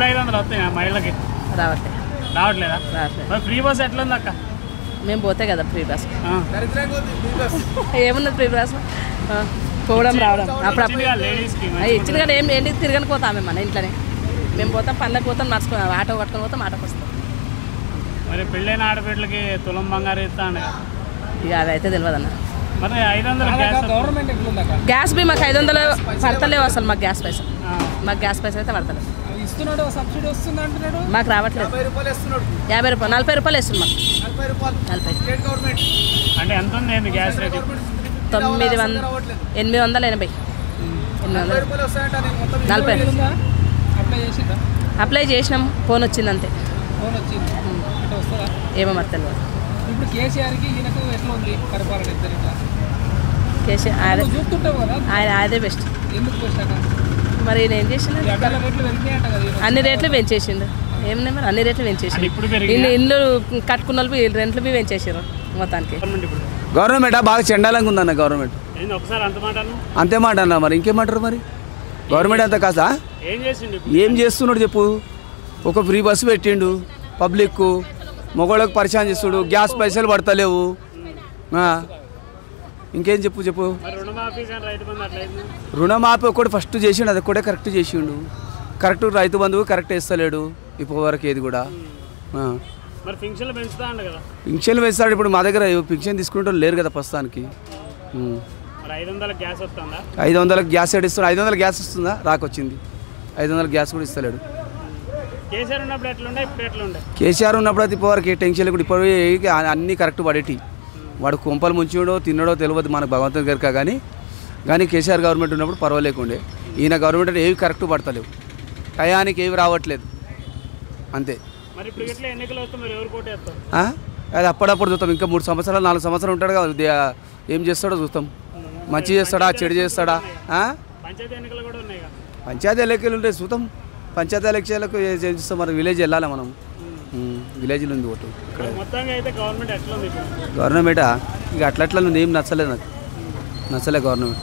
2500 వస్తాయి మహిళలకి రావట్లేదా? మరి ఫ్రీ బస్ ఎట్లా ఉంది అక్క? మేము పోతే కదా ఫ్రీ బస్ ఏమున్నది ఫ్రీ బస్ పోవడం రావడం అప్పుడప్పుడు ఇచ్చింది కానీ ఏంటి తిరగని పోతాం మేము మన ఇంట్లోనే మేము పోతాం పనులకు పోతాం నడుచుకుని ఆటో కట్టుకొని పోతాం ఆటోకి వస్తాం. మరి పెళ్ళైన ఆడపిల్లలకి తులం బంగారు ఇస్తాను ఇక అది అయితే తెలియదు అన్న. మరి 500 గ్యాస్ బి మాకు 500 పడతలేవు అసలు మాకు గ్యాస్ పైసలు అయితే పడతలేవు మాకు రావట్లేదు. 50 రూపాయలు 40 రూపాయలు వేస్తుంది మాకు 40 అంటే ఎంత ఉంది గ్యాస్ రేట్? 880 40 అప్లై చేసినాం ఫోన్ వచ్చింది అంతే. ఏమో మరి తెలియదు. కేసీఆర్ ఆయన అదే బెస్ట్. మరి నేను ఏం చేసిండు అన్ని రేట్లు పెంచేసిండు. ఏమన్నా మరి అన్ని రేట్లు పెంచేసిండు. ఇల్లు కట్టుకున్న వాళ్ళు రెంట్లు బి పెంచేసారు మొత్తానికి. గవర్నమెంట్ బాగా చండాలంగా ఉందన్న గవర్నమెంట్. అంతే మాట అన్న మరి ఇంకేమంటారు మరి గవర్నమెంట్ అంతా కాసా ఏం చేస్తున్నాడు చెప్పు. ఒక ఫ్రీ బస్సు పెట్టిండు పబ్లిక్ మొగోళ్ళకి పరిచయం చేస్తుడు గ్యాస్ పైసలు పడతలేవు. ఇంకేం చెప్పు రుణమాఫీ ఒకటి ఫస్ట్ చేసిండు అది కూడా కరెక్ట్ చేసిండు. కరెక్ట్ రైతు బంధువు కరెక్ట్ వేస్తలేడు ఇప్పటి వరకు ఏది కూడా. పింఛన్లు పెంచుతాడు. ఇప్పుడు మా దగ్గర పింఛన్ తీసుకుంటే లేరు కదా ప్రస్తుతానికి. 500 గ్యాస్ ఇస్తున్నాడు. 500 గ్యాస్ ఇస్తుందా? రాకొచ్చింది 500 గ్యాస్ కూడా ఇస్తలేడు. కేసీఆర్ ఉన్నప్పుడు అయితే ఇప్పటివరకు టెన్షన్ కూడా ఇప్పుడు అన్నీ కరెక్ట్ పడేటి. వాడు కొంపలు ముంచుడో తిన్నడో తెలియదు మనకు భగవంతుని గారికా. కానీ కేసీఆర్ గవర్నమెంట్ ఉన్నప్పుడు పర్వాలేకుండే. ఈయన గవర్నమెంట్ ఏవి కరెక్ట్ పడతలేవు టయానికి ఏవి రావట్లేదు అంతే. అది అప్పుడప్పుడు చూస్తాం. ఇంకా 3 సంవత్సరాలు 4 సంవత్సరాలు ఉంటాడు కదా ఏం చేస్తాడో చూస్తాం. మంచి చేస్తాడా చెడు చేస్తాడా? పంచాయతీ ఎన్నికలు ఉంటాయి చూద్దాం. పంచాయతీ ఎలక్షన్లకు ఏం చేస్తాం మరి విలేజ్ వెళ్ళాలి మనం. విలేజ్లో ఉంది ఓటు. గవర్నమెంటా ఇక అట్లా ఏం నచ్చలేదు నాకు. నచ్చలే గవర్నమెంట్.